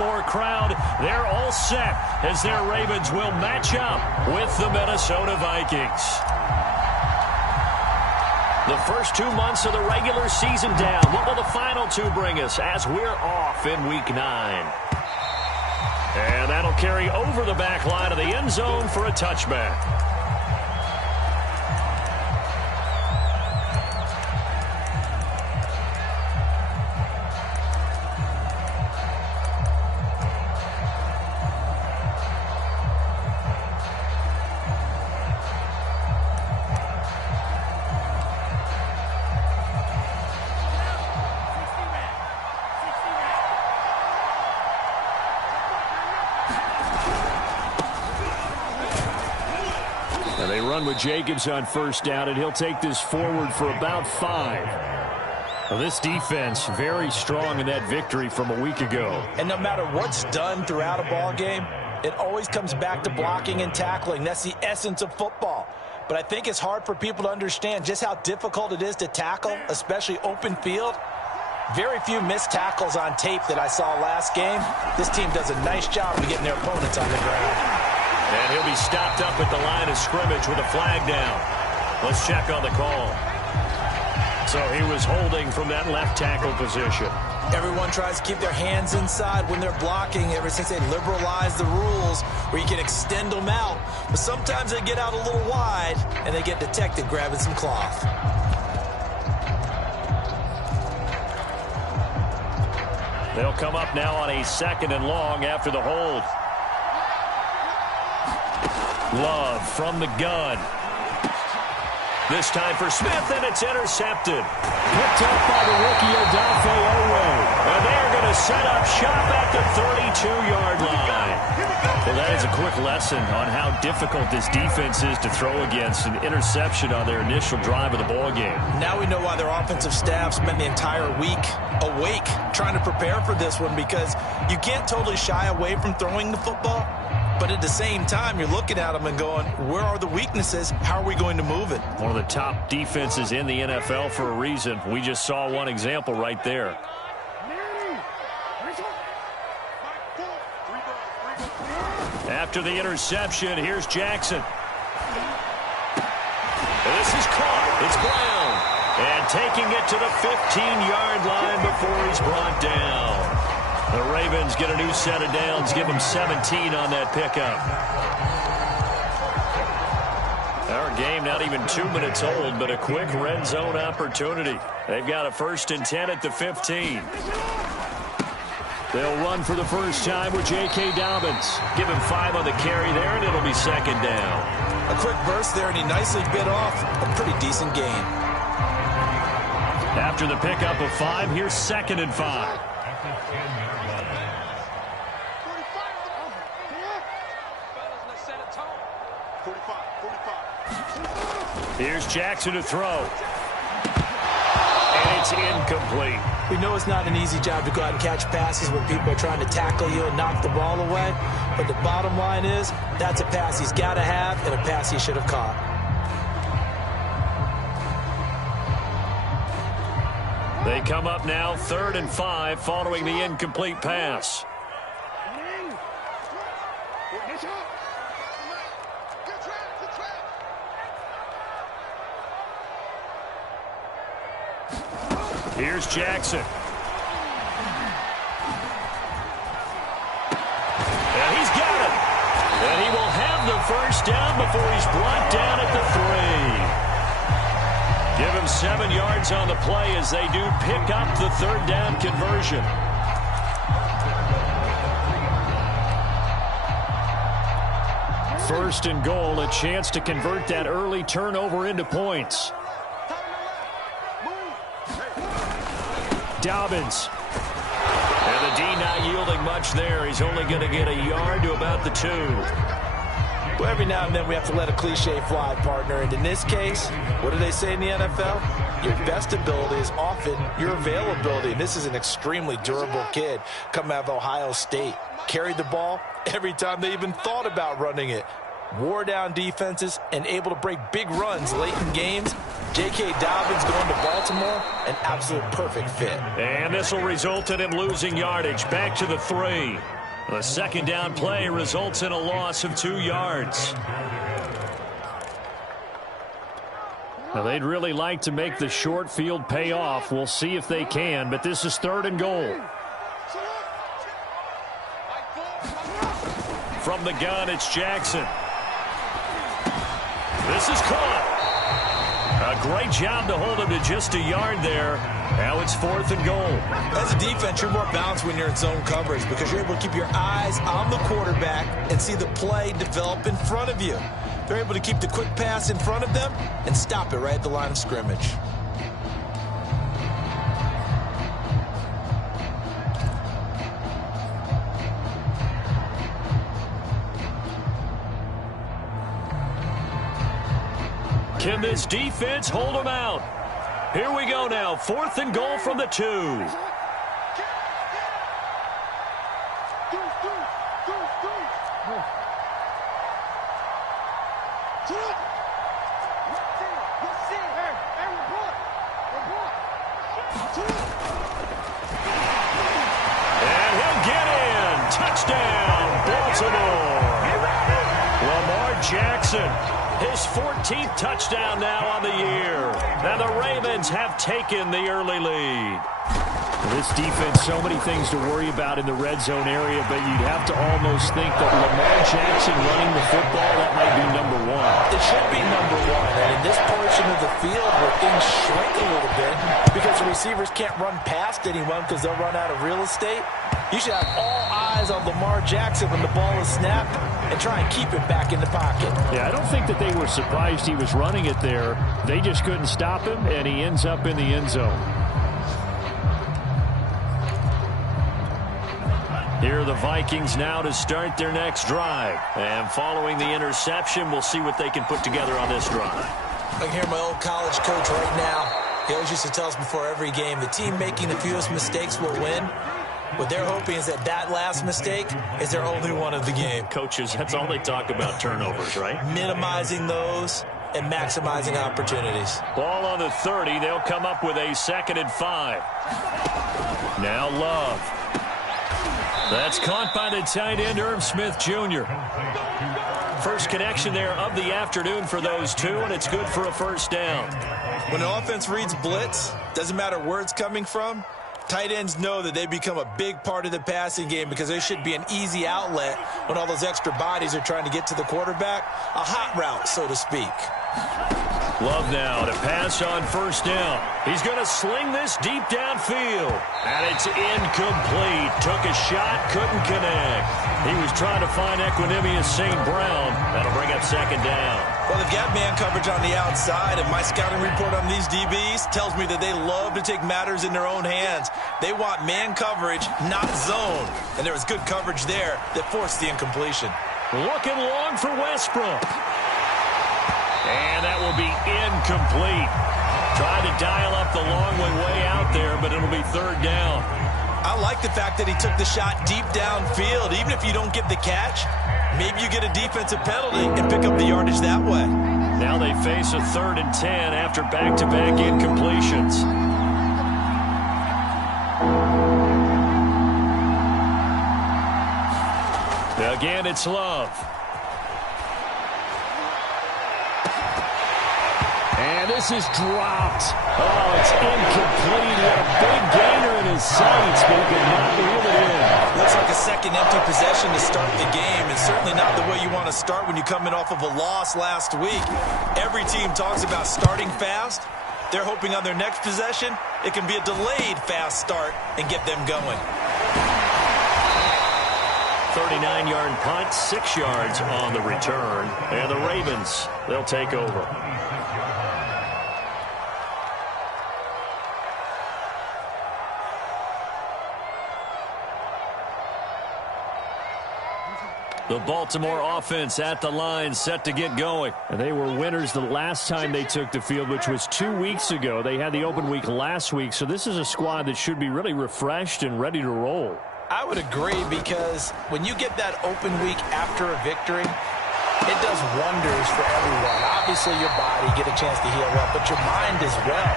more crowd. They're all set as their Ravens will match up with the Minnesota Vikings. The first 2 months of the regular season down. What will the final two bring us as we're off in Week 9? And that'll carry over the back line of the end zone for a touchback. They run with Jacobs on first down, and he'll take this forward for about 5. Well, this defense very strong in that victory from a week ago. And no matter what's done throughout a ball game, it always comes back to blocking and tackling. That's the essence of football. But I think it's hard for people to understand just how difficult it is to tackle, especially open field. Very few missed tackles on tape that I saw last game. This team does a nice job of getting their opponents on the ground. And he'll be stopped up at the line of scrimmage with a flag down. Let's check on the call. So he was holding from that left tackle position. Everyone tries to keep their hands inside when they're blocking ever since they liberalized the rules where you can extend them out. But sometimes they get out a little wide and they get detected grabbing some cloth. They'll come up now on a 2nd and long after the hold. Love from the gun. This time for Smith, and it's intercepted. Picked up by the rookie Odafe Oweh. And they're going to set up shop at the 32-yard line. Well, that is a quick lesson on how difficult this defense is to throw against. An interception on their initial drive of the ballgame. Now we know why their offensive staff spent the entire week awake trying to prepare for this one, because you can't totally shy away from throwing the football. But at the same time, you're looking at them and going, where are the weaknesses? How are we going to move it? One of the top defenses in the NFL for a reason. We just saw one example right there. After the interception, here's Jackson. This is caught. It's Brown. And taking it to the 15-yard line before he's brought down. The Ravens get a new set of downs, give them 17 on that pickup. Our game not even 2 minutes old, but a quick red zone opportunity. They've got a 1st and 10 at the 15. They'll run for the first time with J.K. Dobbins. Give him 5 on the carry there, and it'll be 2nd down. A quick burst there, and he nicely bit off a pretty decent gain. After the pickup of 5, here's 2nd and 5. Here's Jackson to throw. And it's incomplete. We know it's not an easy job to go out and catch passes when people are trying to tackle you and knock the ball away. But the bottom line is, that's a pass he's got to have and a pass he should have caught. They come up now 3rd and 5 following the incomplete pass. Here's Jackson. And he's got it. And he will have the first down before he's brought down at the 3. Give him 7 yards on the play as they do pick up the 3rd down conversion. First and goal, a chance to convert that early turnover into points. Dobbins. And the D not yielding much there. He's only going to get a yard to about the 2. Well, every now and then we have to let a cliche fly, partner. And in this case, what do they say in the NFL? Your best ability is often your availability. And this is an extremely durable kid coming out of Ohio State. Carried the ball every time they even thought about running it. Wore down defenses and able to break big runs late in games. J.K. Dobbins going to Baltimore, an absolute perfect fit. And this will result in him losing yardage. Back to the 3. The second down play results in a loss of 2 yards. Now, they'd really like to make the short field pay off. We'll see if they can, but this is 3rd and goal. From the gun, it's Jackson. This is caught. A great job to hold him to just a yard there. Now it's 4th and goal. As a defense, you're more balanced when you're in zone coverage because you're able to keep your eyes on the quarterback and see the play develop in front of you. They're able to keep the quick pass in front of them and stop it right at the line of scrimmage. Can this defense hold them out? Here we go now. 4th and goal from the 2. And he'll get in. Touchdown, Baltimore. Lamar Jackson. His 14th touchdown now on the year. And the Ravens have taken the early lead. This defense, so many things to worry about in the red zone area, but you'd have to almost think that Lamar Jackson running the football, that might be number 1. It should be number 1. And in this portion of the field where things shrink a little bit because the receivers can't run past anyone because they'll run out of real estate, you should have all eyes on Lamar Jackson when the ball is snapped and try and keep it back in the pocket. Yeah, I don't think that they were surprised he was running it there. They just couldn't stop him, and he ends up in the end zone. Here are the Vikings now to start their next drive. And following the interception, we'll see what they can put together on this drive. I can hear my old college coach right now. He always used to tell us before every game, the team making the fewest mistakes will win. What they're hoping is that that last mistake is their only one of the game. Coaches, that's all they talk about, turnovers, right? Minimizing those and maximizing opportunities. Ball on the 30. They'll come up with a 2nd and 5. Now Love. That's caught by the tight end, Irv Smith Jr. First connection there of the afternoon for those two, and it's good for a 1st down. When an offense reads blitz, doesn't matter where it's coming from, tight ends know that they become a big part of the passing game because they should be an easy outlet when all those extra bodies are trying to get to the quarterback. A hot route, so to speak. Love now to pass on 1st down. He's going to sling this deep downfield. And it's incomplete. Took a shot, couldn't connect. He was trying to find Equanimous St. Brown. That'll bring up 2nd down. Well, they've got man coverage on the outside, and my scouting report on these DBs tells me that they love to take matters in their own hands. They want man coverage, not zone. And there was good coverage there that forced the incompletion. Looking long for Westbrook. And that will be incomplete. Trying to dial up the long one way out there, but it'll be 3rd down. I like the fact that he took the shot deep downfield. Even if you don't get the catch, maybe you get a defensive penalty and pick up the yardage that way. Now they face a 3rd and 10 after back-to-back incompletions. Again, it's Love. And this is dropped. Oh, it's incomplete. He had a big gainer in his sights, but he could not reel it in. Looks like a second empty possession to start the game, and certainly not the way you want to start when you're coming off of a loss last week. Every team talks about starting fast. They're hoping on their next possession, it can be a delayed fast start and get them going. 39-yard punt, 6 yards on the return. And the Ravens, they'll take over. The Baltimore offense at the line, set to get going. And they were winners the last time they took the field, which was 2 weeks ago. They had the open week last week, so this is a squad that should be really refreshed and ready to roll. I would agree, because when you get that open week after a victory, It does wonders for everyone. Obviously, your body, get a chance to heal up, but your mind as well.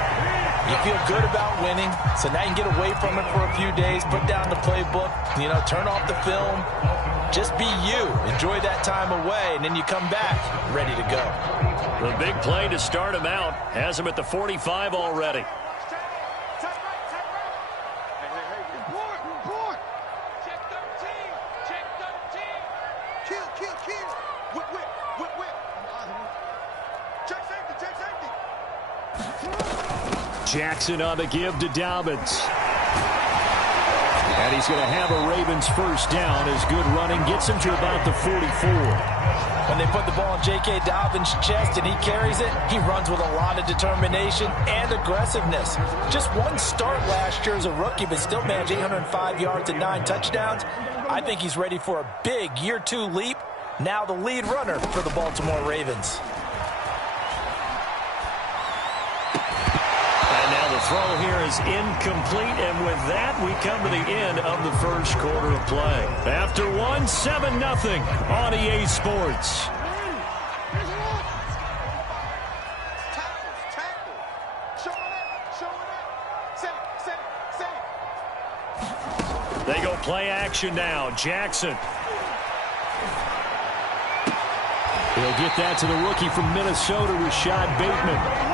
You feel good about winning, so now you can get away from it for a few days, put down the playbook, turn off the film. Just be you. Enjoy that time away, and then you come back ready to go. The big play to start him out has him at the 45 already. Jackson on the give to Dobbins. And he's going to have a Ravens first down as good running gets him to about the 44. When they put the ball in J.K. Dobbins' chest and he carries it, he runs with a lot of determination and aggressiveness. Just one start last year as a rookie, but still managed 805 yards and 9 touchdowns. I think he's ready for a big year 2 leap. Now the lead runner for the Baltimore Ravens. The throw here is incomplete, and with that, we come to the end of the first quarter of play. After one, 7-0 on EA Sports. They go play action now. Jackson. He'll get that to the rookie from Minnesota, Rashad Bateman.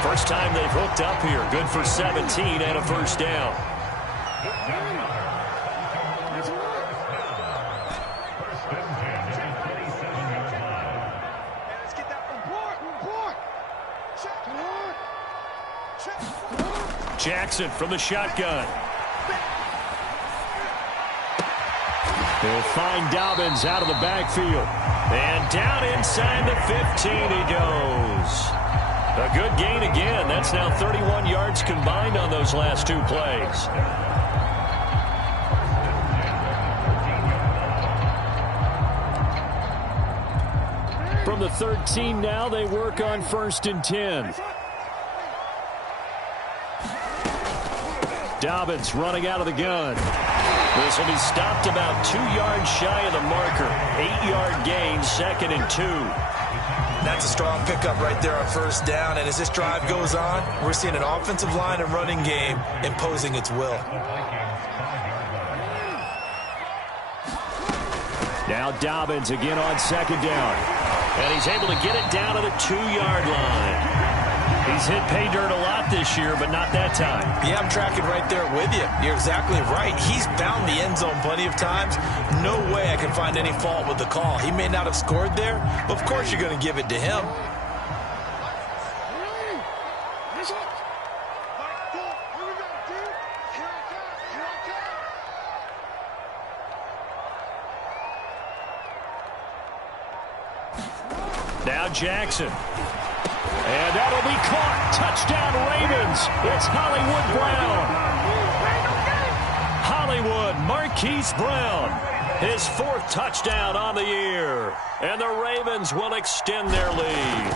First time they've hooked up here. Good for 17 and a first down. Jackson from the shotgun. He'll find Dobbins out of the backfield. And down inside the 15 he goes. A good gain again. That's now 31 yards combined on those last 2 plays. From the 13 now, they work on 1st and 10. Dobbins running out of the gun. This will be stopped about 2 yards shy of the marker. 8-yard gain, 2nd and 2. That's a strong pickup right there on first down. And as this drive goes on, we're seeing an offensive line and running game imposing its will. Now Dobbins again on 2nd down. And he's able to get it down to the 2-yard line. He's hit pay dirt a lot this year, but not that time. Yeah, I'm tracking right there with you. You're exactly right. He's found the end zone plenty of times. No way I can find any fault with the call. He may not have scored there, but of course you're going to give it to him. Now Jackson. And that'll be caught. Touchdown Ravens. It's Hollywood Brown. Hollywood Marquise Brown. His 4th touchdown on the year. And the Ravens will extend their lead.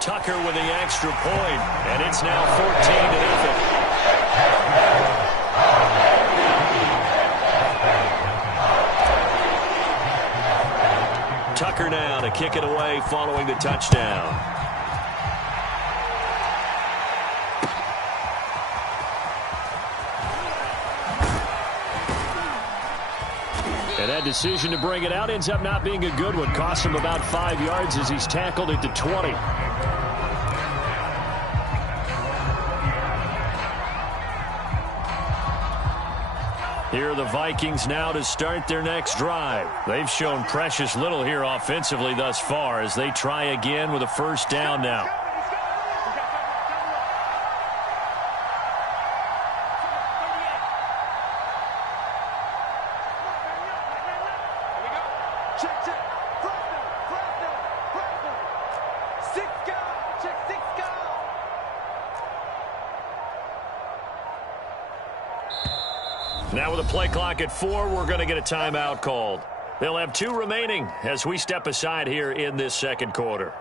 Tucker with the extra point. And it's now 14-0. Tucker now to kick it away following the touchdown. And that decision to bring it out ends up not being a good one. Costs him about 5 yards as he's tackled at the 20. Here are the Vikings now to start their next drive. They've shown precious little here offensively thus far as they try again with a first down now. Now with a play clock at 4, we're going to get a timeout called. They'll have 2 remaining as we step aside here in this second quarter.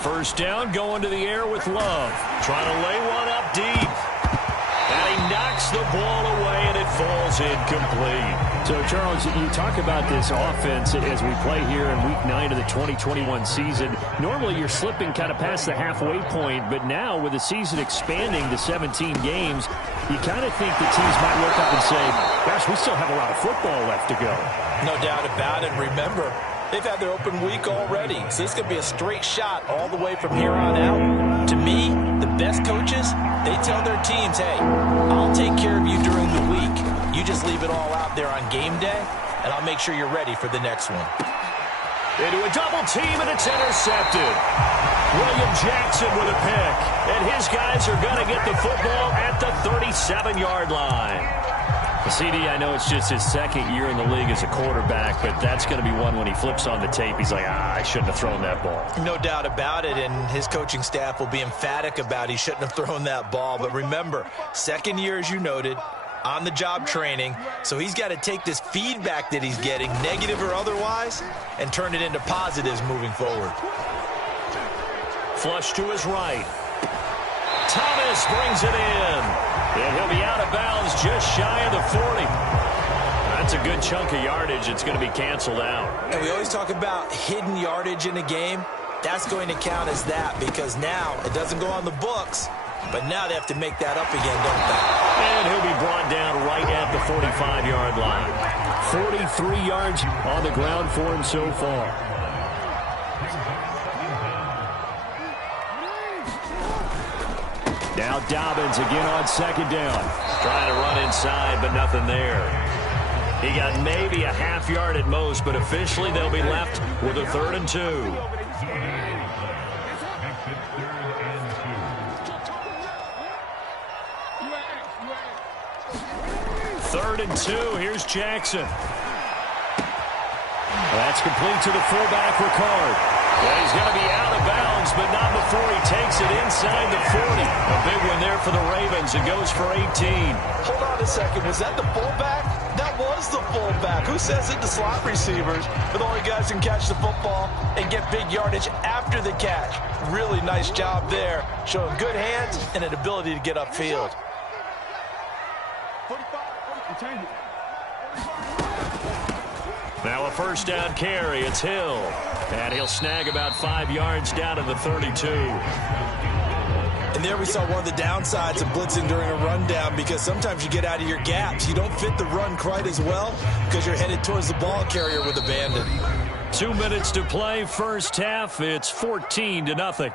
First down, going to the air with Love. Trying to lay one up deep. And he knocks the ball away, and it falls incomplete. So, Charles, you talk about this offense as we play here in Week 9 of the 2021 season. Normally, you're slipping kind of past the halfway point, but now with the season expanding to 17 games, you kind of think the teams might look up and say, gosh, we still have a lot of football left to go. No doubt about it. Remember, they've had their open week already, so this is going to be a straight shot all the way from here on out. To me, the best coaches, they tell their teams, hey, I'll take care of you during the week. You just leave it all out there on game day, and I'll make sure you're ready for the next one. Into a double team, and it's intercepted. William Jackson with a pick, and his guys are going to get the football at the 37-yard line. CD, I know it's just his second year in the league as a quarterback, but that's going to be one when he flips on the tape. He's like, I shouldn't have thrown that ball. No doubt about it, and his coaching staff will be emphatic about he shouldn't have thrown that ball. But remember, second year, as you noted, on-the-job training, so he's got to take this feedback that he's getting, negative or otherwise, and turn it into positives moving forward. Flush to his right. Thomas brings it in. And he'll be out of bounds just shy of the 40. That's a good chunk of yardage. It's going to be canceled out. And we always talk about hidden yardage in a game. That's going to count as that because now it doesn't go on the books, but now they have to make that up again, don't they? And he'll be brought down right at the 45-yard line. 43 yards on the ground for him so far. Now Dobbins again on second down. Trying to run inside, but nothing there. He got maybe a half yard at most, but officially they'll be left with a 3rd and 2. 3rd and 2. Here's Jackson. That's complete to the fullback, Ricard. Well, he's going to be out of bounds, but not before he takes it inside the 40. A big one there for the Ravens. It goes for 18. Hold on a second. Was that the fullback? That was the fullback. Who says it to slot receivers? But only guys can catch the football and get big yardage after the catch. Really nice job there. Showing good hands and an ability to get upfield. Now a first down carry. It's Hill. And he'll snag about 5 yards down to the 32. And there we saw one of the downsides of blitzing during a rundown because sometimes you get out of your gaps. You don't fit the run quite as well because you're headed towards the ball carrier with abandon. 2 minutes to play, first half. It's 14-0.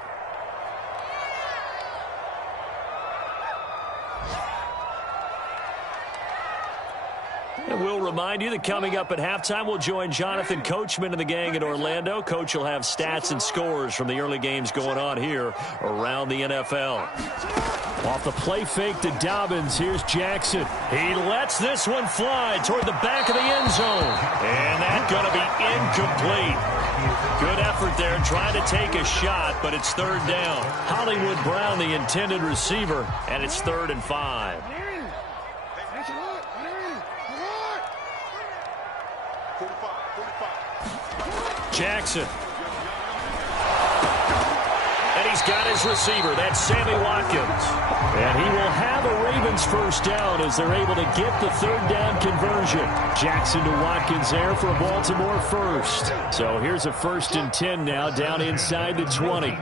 And we'll remind you that coming up at halftime, we'll join Jonathan Coachman and the gang in Orlando. Coach will have stats and scores from the early games going on here around the NFL. Off the play fake to Dobbins, here's Jackson. He lets this one fly toward the back of the end zone. And that's going to be incomplete. Good effort there trying to take a shot, but it's 3rd down. Hollywood Brown, the intended receiver, and it's 3rd and 5. Jackson. And he's got his receiver. That's Sammy Watkins. And he will have a Ravens first down as they're able to get the 3rd down conversion. Jackson to Watkins there for a Baltimore first. So here's a 1st and 10 now down inside the 20.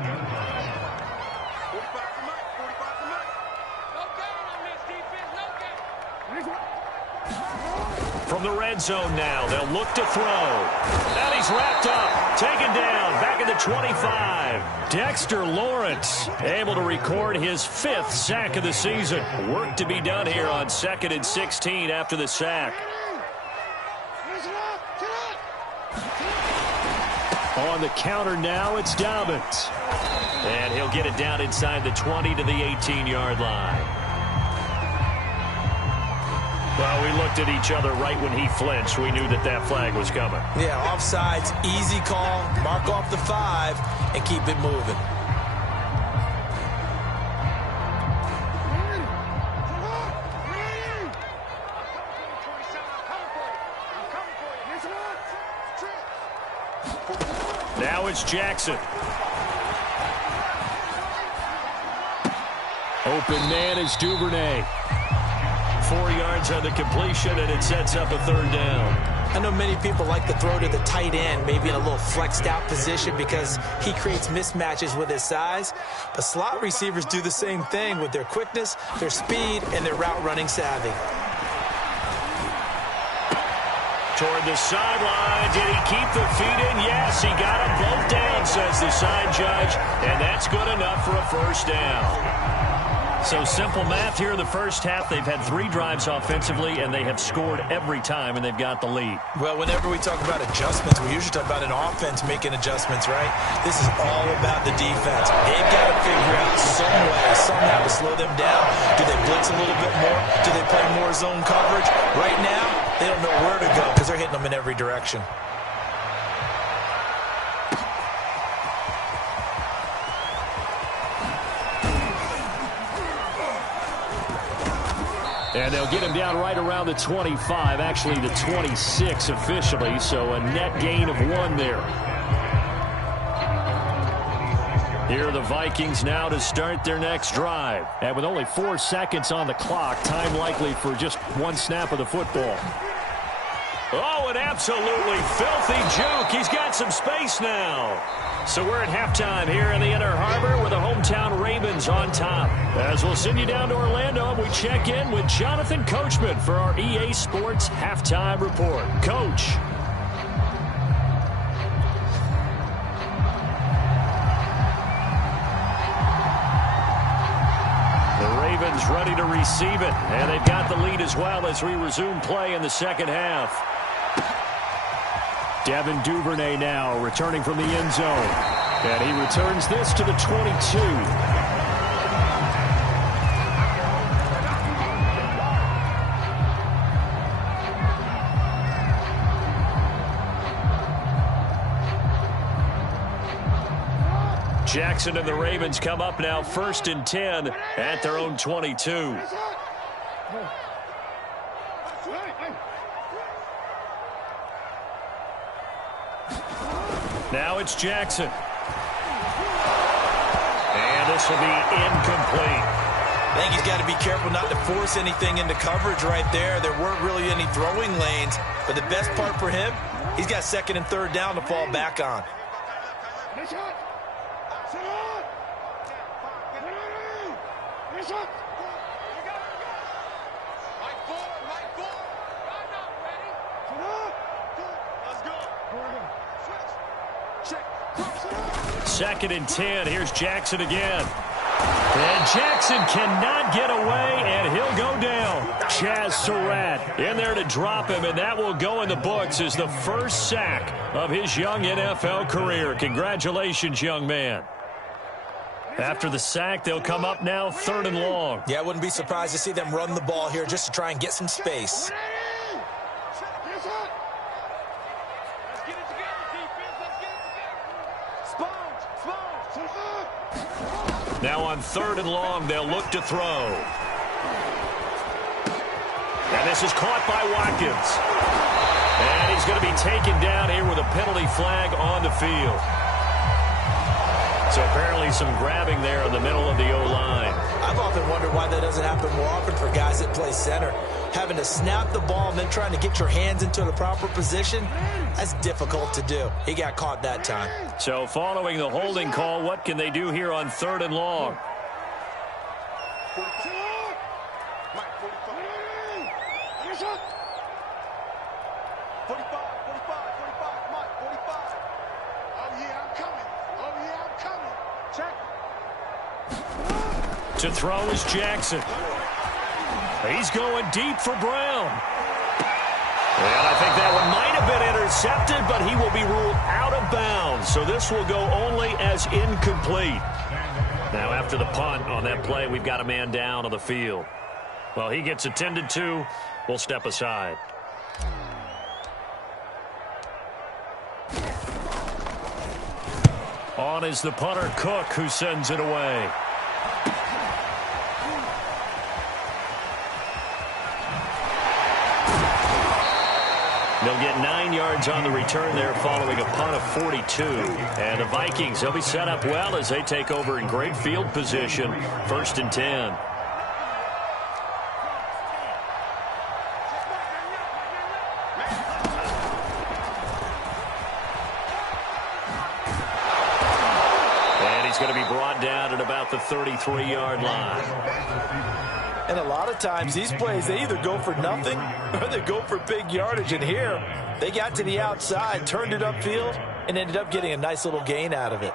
From the red zone now, they'll look to throw. And he's wrapped up, taken down, back at the 25. Dexter Lawrence able to record his 5th sack of the season. Work to be done here on 2nd and 16 after the sack. On the counter now, it's Dobbins. And he'll get it down inside the 20 to the 18-yard line. Well, we looked at each other right when he flinched. We knew that that flag was coming. Yeah, offsides, easy call. Mark off the 5 and keep it moving. Now it's Jackson. Open man is Duvernay. 4 yards on the completion, and it sets up a third down. I know many people like to throw to the tight end, maybe in a little flexed out position because he creates mismatches with his size. But slot receivers do the same thing with their quickness, their speed, and their route running savvy. Toward the sideline. Did he keep the feet in? Yes, he got them both down, says the side judge. And that's good enough for a first down. So simple math here in the first half. They've had 3 drives offensively, and they have scored every time, and they've got the lead. Well, whenever we talk about adjustments, we usually talk about an offense making adjustments, right? This is all about the defense. They've got to figure out some way, somehow to slow them down. Do they blitz a little bit more? Do they play more zone coverage? Right now, they don't know where to go because they're hitting them in every direction. And they'll get him down right around the 25, actually the 26 officially, so a net gain of 1 there. Here are the Vikings now to start their next drive. And with only 4 seconds on the clock, time likely for just 1 snap of the football. Oh, an absolutely filthy juke. He's got some space now. So we're at halftime here in the Inner Harbor with the hometown Ravens on top. As we'll send you down to Orlando, we check in with Jonathan Coachman for our EA Sports Halftime Report. Coach. The Ravens ready to receive it, and they've got the lead as well as we resume play in the second half. Devin Duvernay now returning from the end zone. And he returns this to the 22. Jackson and the Ravens come up now 1st and 10 at their own 22. Now it's Jackson. And this will be incomplete. I think he's got to be careful not to force anything into coverage right there. There weren't really any throwing lanes. But the best part for him, he's got 2nd and 3rd down to fall back on. Second and 10. Here's Jackson again. And Jackson cannot get away, and he'll go down. Str8 in there to drop him, and that will go in the books as the first sack of his young NFL career. Congratulations, young man. After the sack, they'll come up now 3rd and long. Yeah, I wouldn't be surprised to see them run the ball here just to try and get some space. Now on 3rd and long, they'll look to throw. And this is caught by Watkins. And he's going to be taken down here with a penalty flag on the field. So apparently some grabbing there in the middle of the O-line. I've often wondered why that doesn't happen more often for guys that play center. Having to snap the ball and then trying to get your hands into the proper position, that's difficult to do. He got caught that time. So following the holding call, what can they do here on 3rd and long? To throw is Jackson. He's going deep for Brown. And I think that one might have been intercepted, but he will be ruled out of bounds. So this will go only as incomplete. Now after the punt on that play, we've got a man down on the field. Well, he gets attended to. We'll step aside. On is the punter, Cook, who sends it away. They'll get 9 yards on the return there following a punt of 42. And the Vikings, they'll be set up well as they take over in great field position. 1st and 10. And he's going to be brought down at about the 33-yard line. And a lot of times these plays, they either go for nothing or they go for big yardage. And here, they got to the outside, turned it upfield, and ended up getting a nice little gain out of it.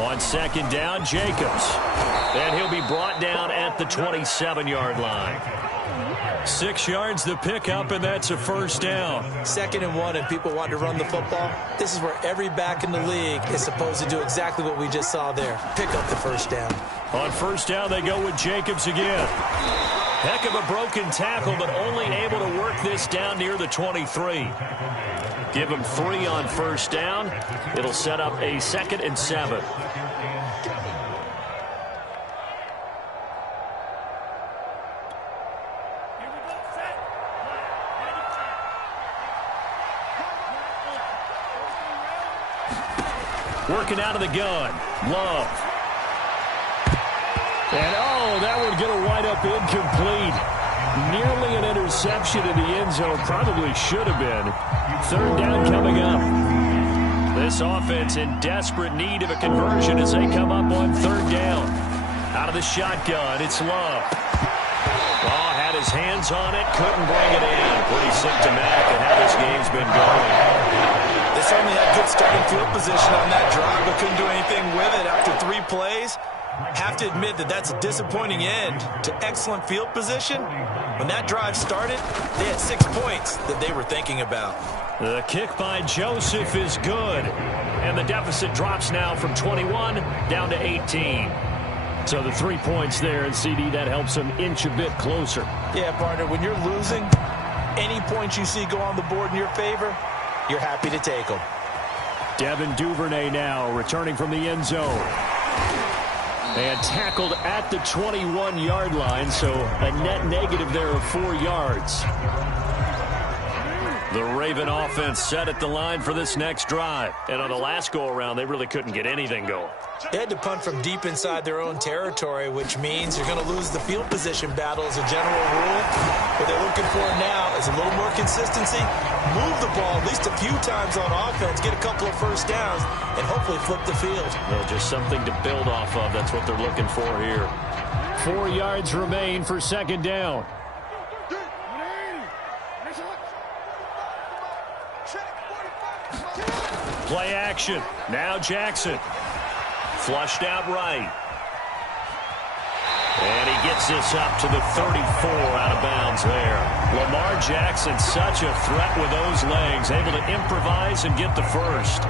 On 2nd down, Jacobs. And he'll be brought down at the 27-yard line. 6 yards the pickup, and that's a 1st down. 2nd and 1, and people want to run the football. This is where every back in the league is supposed to do exactly what we just saw there. Pick up the 1st down. On 1st down, they go with Jacobs again. Heck of a broken tackle, but only able to work this down near the 23. Give him 3 on 1st down. It'll set up a 2nd and 7. Working out of the gun. Love. And, oh, that one going to wind up incomplete. Nearly an interception in the end zone. Probably should have been. 3rd down coming up. This offense in desperate need of a conversion as they come up on 3rd down. Out of the shotgun, it's Love. Oh, had his hands on it, couldn't bring it in. Pretty symptomatic of how this game's been going. They certainly had good starting field position on that drive, but couldn't do anything with it after 3 plays. Have to admit that that's a disappointing end to excellent field position. When that drive started, they had 6 points that they were thinking about. The kick by Joseph is good. And the deficit drops now from 21 down to 18. So the 3 points there, and CD, that helps them inch a bit closer. Yeah, partner, when you're losing, any points you see go on the board in your favor, you're happy to take them. Devin Duvernay now returning from the end zone. And tackled at the 21-yard line, so a net negative there of 4 yards. The Raven offense set at the line for this next drive. And on the last go-around, they really couldn't get anything going. They had to punt from deep inside their own territory, which means you're going to lose the field position battle as a general rule. What they're looking for now is a little more consistency, move the ball at least a few times on offense, get a couple of 1st downs, and hopefully flip the field. Well, just something to build off of. That's what they're looking for here. 4 yards remain for 2nd down. Play action. Now Jackson. Flushed out right. And he gets this up to the 34 out of bounds there. Lamar Jackson, such a threat with those legs, able to improvise and get the 1st.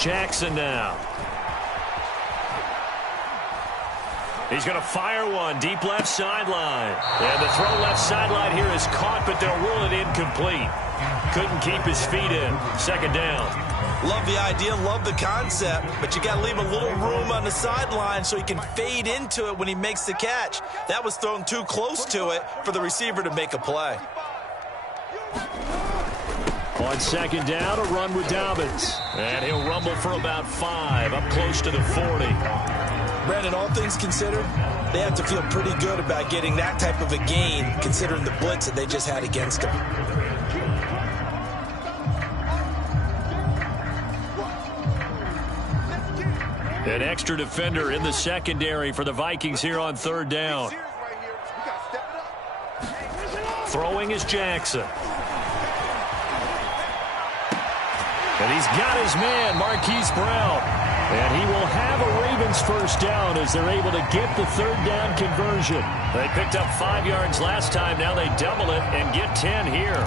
Jackson now. He's going to fire one deep left sideline. And the throw left sideline here is caught, but they'll rule it incomplete. Couldn't keep his feet in. 2nd down. Love the idea, love the concept, but you got to leave a little room on the sideline so he can fade into it when he makes the catch. That was thrown too close to it for the receiver to make a play. On 2nd down, a run with Dobbins. And he'll rumble for about 5, up close to the 40. Brandon, all things considered, they have to feel pretty good about getting that type of a gain, considering the blitz that they just had against them. An extra defender in the secondary for the Vikings here on 3rd down. Throwing is Jackson. And he's got his man, Marquise Brown. And he will have a Ravens 1st down as they're able to get the 3rd down conversion. They picked up 5 yards last time. Now they double it and get 10 here.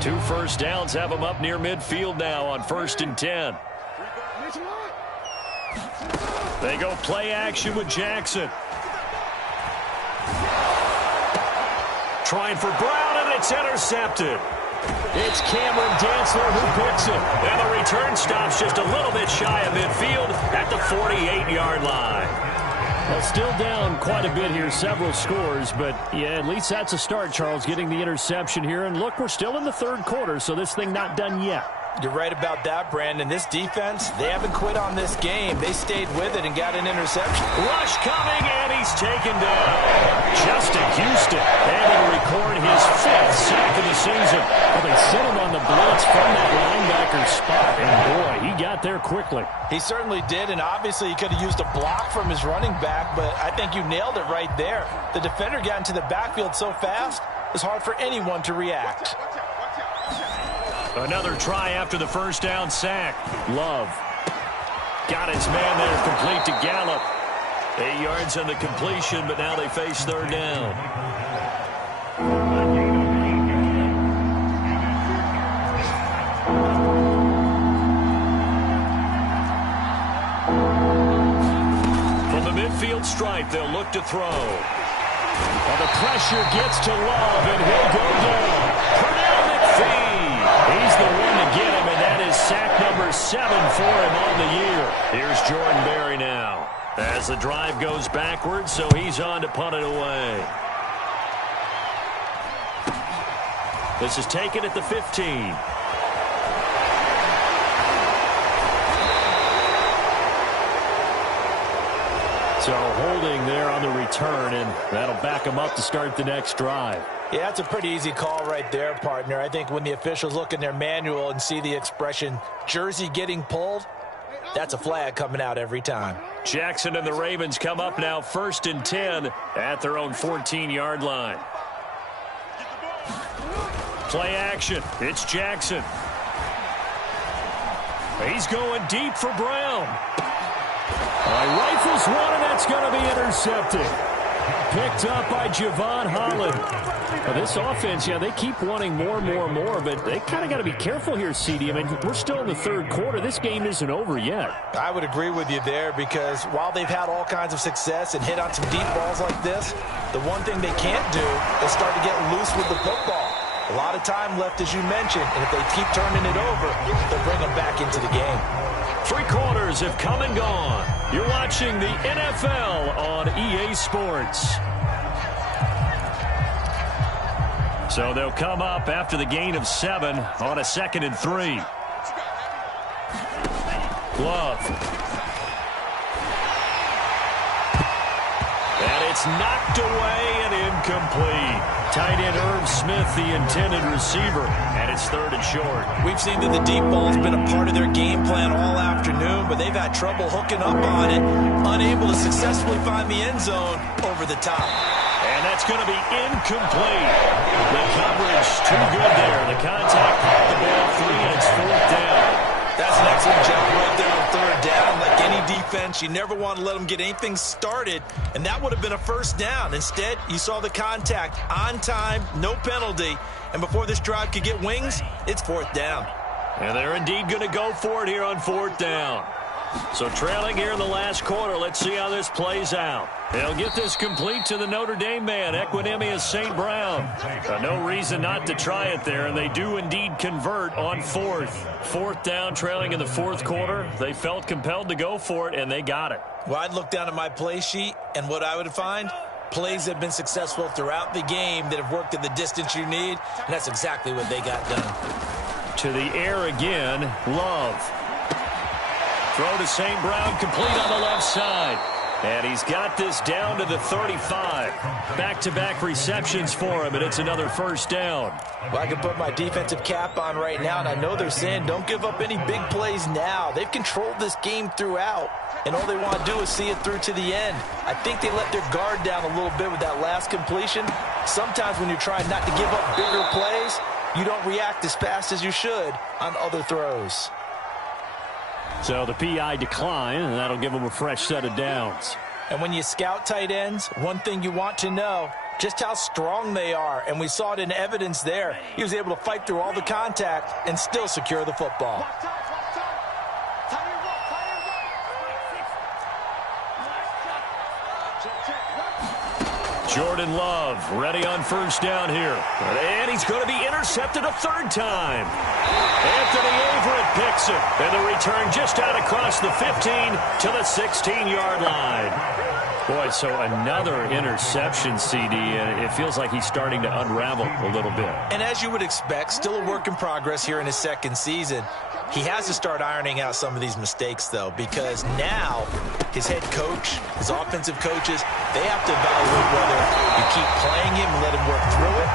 2 first downs have them up near midfield now on 1st and 10. They go play action with Jackson. Trying for Brown, and it's intercepted. It's Cameron Dantzler who picks it. And the return stops just a little bit shy of midfield at the 48-yard line. Well, still down quite a bit here, several scores, but yeah, at least that's a start, Charles, getting the interception here. And look, we're still in the 3rd quarter, so this thing not done yet. You're right about that, Brandon. This defense, they haven't quit on this game. They stayed with it and got an interception. Rush coming, and he's taken down. Justin Houston able to record his 5th sack of the season. Well, they sent him on the blitz from that linebacker spot, and boy, he got there quickly. He certainly did, and obviously he could have used a block from his running back, but I think you nailed it right there. The defender got into the backfield so fast, it was hard for anyone to react. Another try after the 1st down sack. Love got his man there, complete to Gallup. 8 yards on the completion, but now they face 3rd down. From the midfield stripe, they'll look to throw. Well, the pressure gets to Love, and he'll go down. Pernell McPhee. He's the one to get him, and that is sack number 7 for him on the year. Here's Jordan Berry now as the drive goes backwards, so he's on to punt it away. This is taken at the 15. So holding there on the return, and that'll back him up to start the next drive. Yeah, that's a pretty easy call right there, partner. I think when the officials look in their manual and see the expression jersey getting pulled, that's a flag coming out every time. Jackson and the Ravens come up now 1st and 10 at their own 14-yard line. Play action. It's Jackson. He's going deep for Brown. Rifles one, and that's going to be intercepted. Picked up by Javon Holland. Well, this offense, yeah, they keep wanting more, but they kind of got to be careful here, CD. I mean, we're still in the 3rd quarter. This game isn't over yet. I would agree with you there, because while they've had all kinds of success and hit on some deep balls like this, the one thing they can't do is start to get loose with the football. A lot of time left, as you mentioned, and if they keep turning it over, they'll bring them back into the game. 3 quarters have come and gone. You're watching the NFL on EA Sports. So they'll come up after the gain of 7 on a 2nd and 3. Love. And it's knocked away and incomplete. Tight end Irv Smith, the intended receiver, and it's 3rd and short. We've seen that the deep ball has been a part of their game plan all afternoon, but they've had trouble hooking up on it, unable to successfully find the end zone over the top. And that's going to be incomplete. The coverage too good there. The contact caught the ball 3, and it's 4th down. That's an excellent job right there on 3rd down. Like any defense, you never want to let them get anything started, and that would have been a 1st down. Instead, you saw the contact on time, no penalty, and before this drive could get wings, it's 4th down. And they're indeed going to go for it here on 4th down. So trailing here in the last quarter, let's see how this plays out. They'll get this complete to the Notre Dame man, Equinemius St. Brown. No reason not to try it there, and they do indeed convert on 4th. 4th down, trailing in the 4th quarter. They felt compelled to go for it, and they got it. Well, I'd look down at my play sheet, and what I would find, plays that have been successful throughout the game that have worked at the distance you need, and that's exactly what they got done. To the air again, Love. Throw to St. Brown, complete on the left side. And he's got this down to the 35. Back-to-back receptions for him, and it's another 1st down. Well, I can put my defensive cap on right now, and I know they're saying don't give up any big plays now. They've controlled this game throughout, and all they want to do is see it through to the end. I think they let their guard down a little bit with that last completion. Sometimes when you're trying not to give up bigger plays, you don't react as fast as you should on other throws. So the PI decline, and that'll give them a fresh set of downs. And when you scout tight ends, one thing you want to know, just how strong they are, and we saw it in evidence there. He was able to fight through all the contact and still secure the football. Jordan Love ready on first down here. And he's going to be intercepted a third time. Anthony Averett picks it. And the return just out across the 15 to the 16-yard line. Boy, so another interception, CD, and it feels like he's starting to unravel a little bit. And as you would expect, still a work in progress here in his second season. He has to start ironing out some of these mistakes, though, because now his head coach, his offensive coaches, they have to evaluate whether you keep playing him and let him work through it,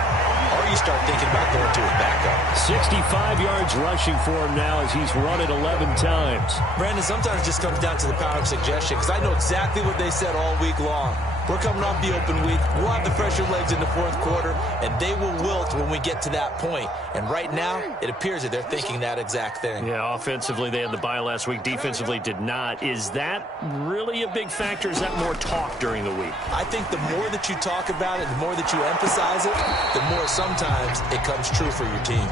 or you start thinking about going to his backup. 65 yards rushing for him now as he's run it 11 times. Brandon, sometimes it just comes down to the power of suggestion, because I know exactly what they said all week long. We're coming off the open week. We'll have the fresher legs in the fourth quarter, and they will wilt when we get to that point. And right now, it appears that they're thinking that exact thing. Yeah, offensively, they had the bye last week. Defensively, did not. Is that really a big factor? Is that more talk during the week? I think the more that you talk about it, the more that you emphasize it, the more sometimes it comes true for your team.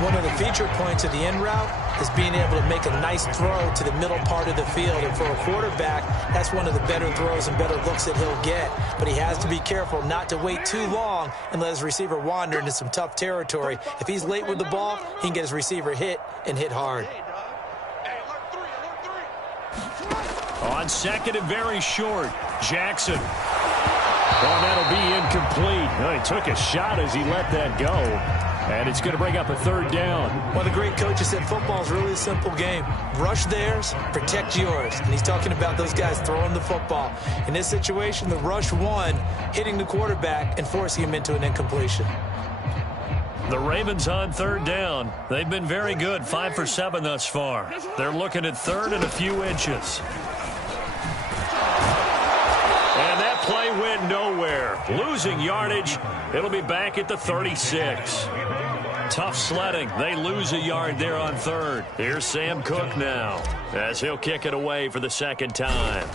One of the feature points of the end route is being able to make a nice throw to the middle part of the field. And for a quarterback, that's one of the better throws and better looks that he'll get. But he has to be careful not to wait too long and let his receiver wander into some tough territory. If he's late with the ball, he can get his receiver hit and hit hard. On second and very short, Jackson. Well, that'll be incomplete. Well, he took a shot as he let that go. And it's going to bring up a third down. One of the great coaches said football is really a simple game. Rush theirs, protect yours. And he's talking about those guys throwing the football. In this situation, the rush won, hitting the quarterback and forcing him into an incompletion. The Ravens on third down. They've been very good, 5 for 7 thus far. They're looking at third and a few inches. And that play went nowhere. Losing yardage. It'll be back at the 36. Tough sledding. They lose a yard there on third. Here's Sam Cook now as he'll kick it away for the second time.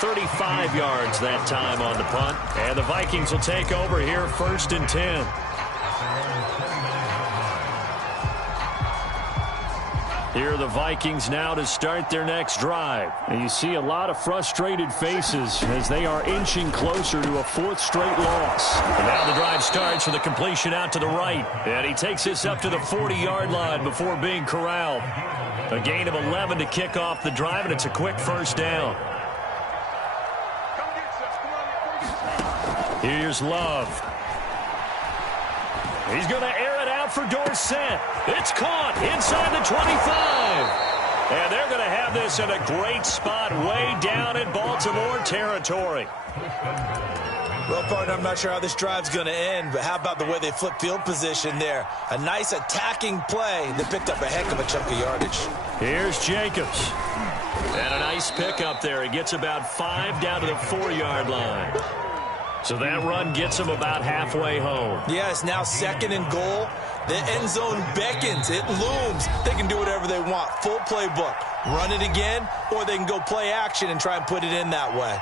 "35 yards that time on the punt. And the Vikings will take over here, 1st and 10. Here are the Vikings now to start their next drive. And you see a lot of frustrated faces as they are inching closer to a 4th straight loss. And now the drive starts with a completion out to the right. And he takes this up to the 40-yard line before being corralled. A gain of 11 to kick off the drive, and it's a quick first down. Here's Love. He's going to air it out for Dorsett. It's caught inside the 25. And they're going to have this in a great spot way down in Baltimore territory. Well, partner, I'm not sure how this drive's going to end, but how about the way they flip field position there? A nice attacking play that picked up a heck of a chunk of yardage. Here's Jacobs. And a nice pickup there. He gets about 5 down to the 4-yard line. So that run gets him about halfway home. Yeah, it's now 2nd and goal. The end zone beckons. It looms. They can do whatever they want. Full playbook. Run it again, or they can go play action and try and put it in that way.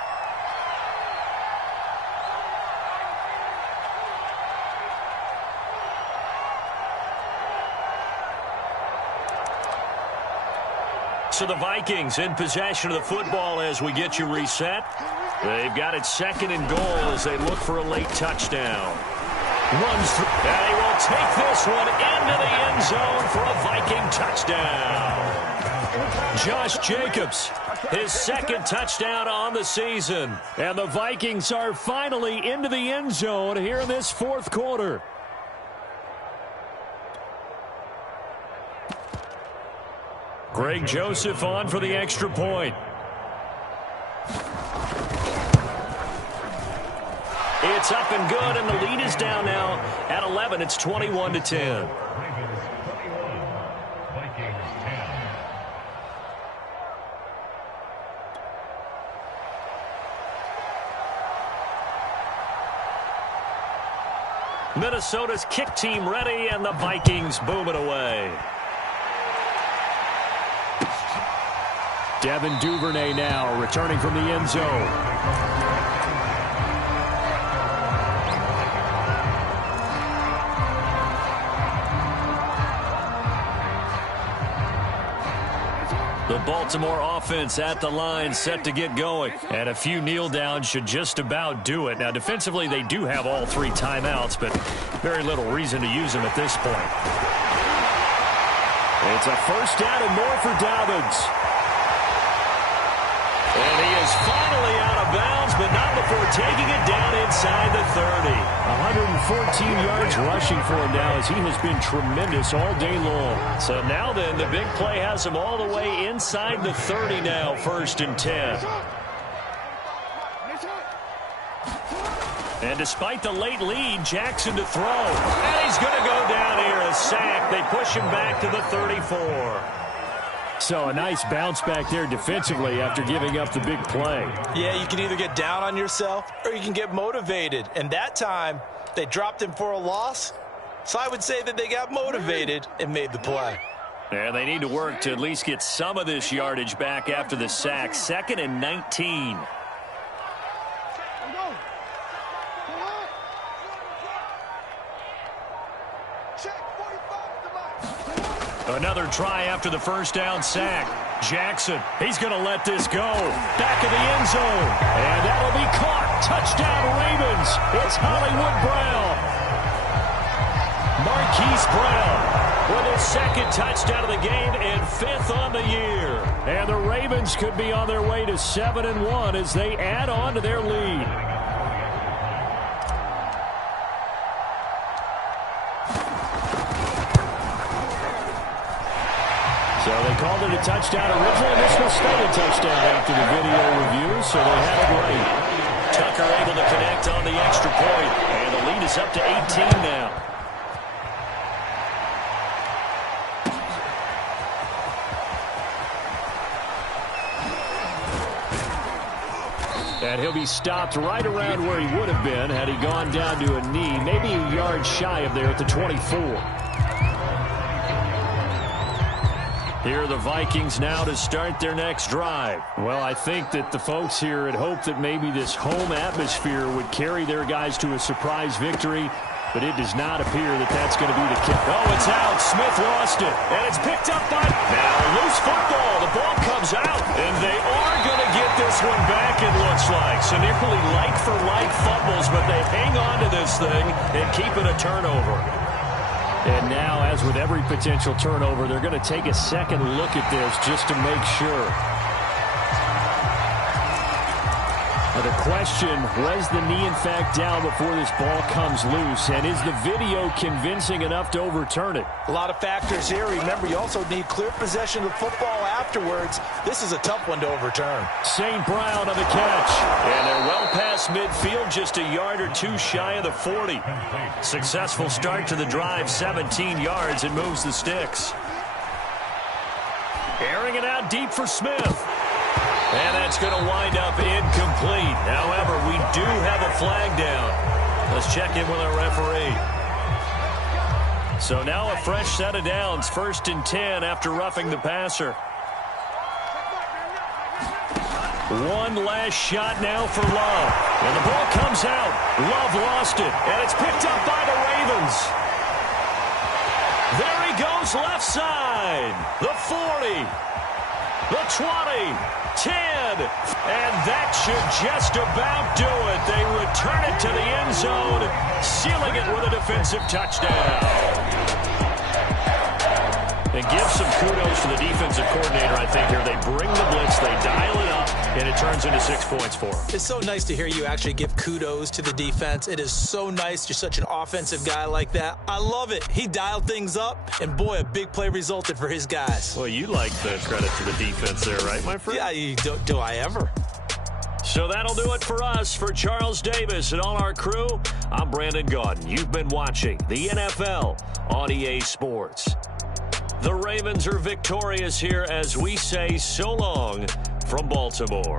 So the Vikings in possession of the football as we get you reset. They've got it 2nd and goal as they look for a late touchdown. Runs through. And he will take this one into the end zone for a Viking touchdown. Josh Jacobs, his 2nd touchdown on the season. And the Vikings are finally into the end zone here in this 4th quarter. Greg Joseph on for the extra point. It's up and good, and the lead is down now at 11. It's 21-10. Minnesota's kick team ready, and the Vikings boom it away. Devin Duvernay now returning from the end zone. The Baltimore offense at the line, set to get going. And a few kneel downs should just about do it. Now, defensively, they do have all 3 timeouts, but very little reason to use them at this point. It's a first down and more for Dobbins. And he is finally out of bounds, but not before taking it down inside the 30. 114 yards rushing for him now as he has been tremendous all day long. So now then, the big play has him all the way inside the 30 now, 1st and 10. And despite the late lead, Jackson to throw. And he's going to go down here, a sack. They push him back to the 34. So a nice bounce back there defensively after giving up the big play. Yeah, you can either get down on yourself or you can get motivated. And that time, they dropped him for a loss. So I would say that they got motivated and made the play. And they need to work to at least get some of this yardage back after the sack. 2nd and 19. Another try after the first down sack. Jackson, he's going to let this go. Back of the end zone. And that'll be caught. Touchdown, Ravens. It's Hollywood Brown. Marquise Brown with his 2nd touchdown of the game and 5th on the year. And the Ravens could be on their way to 7-1 as they add on to their lead. So they called it a touchdown originally. This will stay a touchdown after the video review, so they had it right. Tucker able to connect on the extra point, and the lead is up to 18 now. And he'll be stopped right around where he would have been had he gone down to a knee, maybe a yard shy of there at the 24. Here are the Vikings now to start their next drive. Well, I think that the folks here had hoped that maybe this home atmosphere would carry their guys to a surprise victory, but it does not appear that that's going to be the kick. Oh, it's out. Smith lost it, and it's picked up by now loose football. The ball comes out, and they are going to get this one back, it looks like. So nearly like-for-like fumbles, but they hang on to this thing and keep it a turnover. And now, as with every potential turnover, they're going to take a second look at this just to make sure. Now the question, was the knee in fact down before this ball comes loose? And is the video convincing enough to overturn it? A lot of factors here. Remember, you also need clear possession of the football afterwards. This is a tough one to overturn. St. Brown on the catch. And they're well past midfield, just a yard or two shy of the 40. Successful start to the drive, 17 yards, and moves the sticks. Airing it out deep for Smith. And that's going to wind up incomplete. However, we do have a flag down. Let's check in with our referee. So now a fresh set of downs. 1st and 10 after roughing the passer. One last shot now for Love. And the ball comes out. Love lost it. And it's picked up by the Ravens. There he goes left side. The 40. The 20. 10, and that should just about do it. They return it to the end zone, sealing it with a defensive touchdown. And give some kudos to the defensive coordinator, I think, here. They bring the blitz, they dial it up, and it turns into 6 points for them. It's so nice to hear you actually give kudos to the defense. It is so nice. You're such an offensive guy like that. I love it. He dialed things up, and boy, a big play resulted for his guys. Well, you like the credit to the defense there, right, my friend? Yeah, do I ever? So that'll do it for us. For Charles Davis and all our crew, I'm Brandon Gaudin. You've been watching the NFL on EA Sports. The Ravens are victorious here as we say so long from Baltimore.